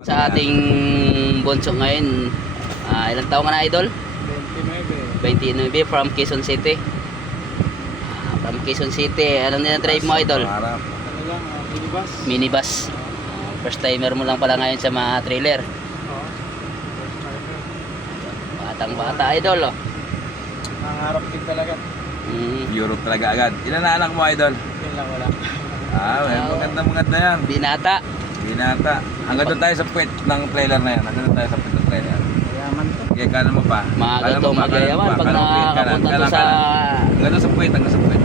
Sa ating bunso ngayon, ilang taon ka na, idol? 29. 29 from Quezon City. From Quezon City, ano na drive mo, idol? Ano lang, minibus. Minibus. First timer mo lang pala ngayon sa mga trailer. Oo. First timer. Batang bata, idol, oh. Nangarap din talaga. Europe talaga agad. Ilan na anak mo, idol? Yun lang wala. Maganda yan. Binata. Binata. Hanggang doon tayo sa puwet ng trailer na yan. Hanggang doon tayo sa puwet ng trailer. Mayaman to. Kaya kanan mo pa. Mga Kanan ganito mo pa, kanan mo magyayaman pa, pag kanan mo, nakakapunta kanan, to sa kanan. Hanggang doon sa puwet, hanggang sa puwet.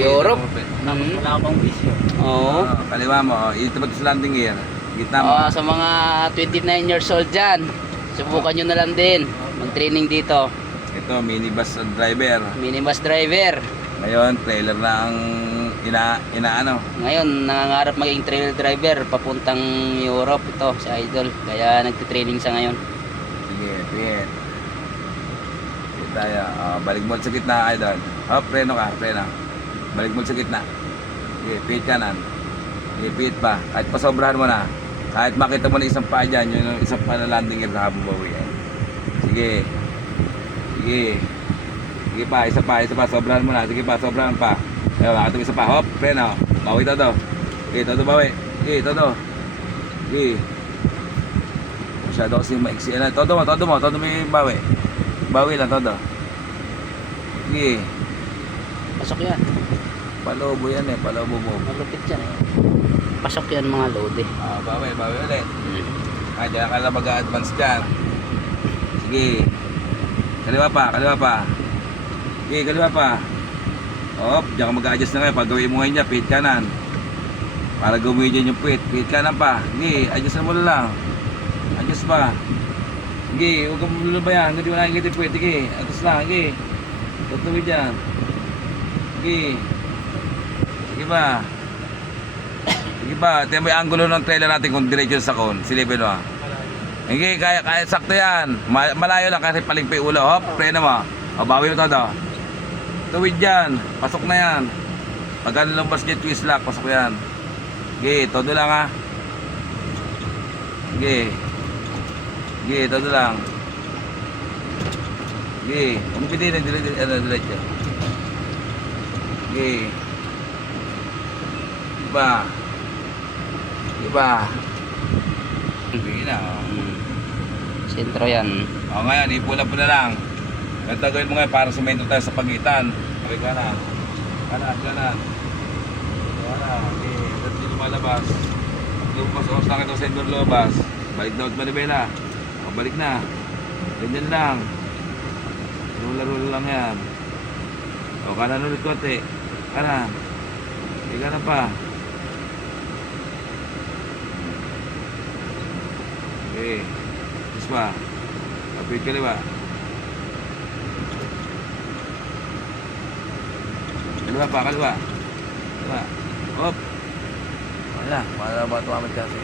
Europe. Wala ka pang bisyo. Oo. Kaliwa mo. Ito ba ito sa landing gear? Gitna mo. Sa mga 29 years old dyan, subukan nyo na lang din mag-training dito. Ito, minibus driver. Minibus driver. Ngayon, trailer na ang inaano. Ngayon, nangangarap maging trailer driver papuntang Europe ito, si Idol. Kaya nagtitraining sa ngayon. Sige, pit. Pit tayo. Balik mo sa gitna, idol. Hop, preno ka, preno. Balik mo sa gitna. Sige, pit kanan. Sige, pit pa. Kahit pasobrahan mo na. Kahit makita mo na isang paa dyan, yun yung isang paa na landing gear na habang bawi. Sige. Sige. Sige pa, isa pa, sobrahan mo na. Sige pa, sobrahan pa. Ayun, makatong isa pa. Hop, preno. Bawi todo. Sige, todo bawi. Sige, todo. Sige. Masyado kasi maiksi. Todo mo yung bawi. Bawi lang, todo. Sige. Pasok yan. Palobo yan eh, palobo mo. Malupit yan eh. Pasok yan mga lode. Bawi ulit. Diyan ka lang mag-a-advance dyan. Sige. Kaliwa pa. Sige, kaliwa pa. Hop, diyan ka mag-a-adjust na ngayon. Pag gawin mo ngayon dyan, pit kanan. Para gawin dyan yung pit kanan pa. Sige, adjust na mo lang. Adjust pa. Sige, huwag kang lulubayan. Hindi mo nakikita yung pit. Sige, adjust lang. Sige. Tutuloy dyan. Sige. Sige ba? Sige ba? Tingnan mo yung angulo ng trailer natin kung diretso sa kon. Silipin mo. Sige, kaya sakto yan. Malayo lang kasi paligpay ulo. Hop, preno mo. Bawi mo todo. Tuwid dyan. Pasok na yan. Pagka nilabas niya twist lock, pasok yan. Sige, todo lang ha. Sige. Sige, todo lang. Sige. Umpitin na diretso. Sige. Iba. Sige na. Sentro yan. Ngayon, ipula-pula lang. Ganito gawin mo ngayon para sumento tayo sa pagitan. Okay, kanan. Kanan. Okay, ba't di lumalabas? Lumabas lang ito sa indoor lumabas. Balik na manibela. Balik na. Ganyan lang. Laro lang yan. Kanan ulit konti. Kanan. Kanan pa. Okay. Terus pa. Kapit kaliwa. Kaliwa. Hop. Wala. Wala ba ito amat kasi.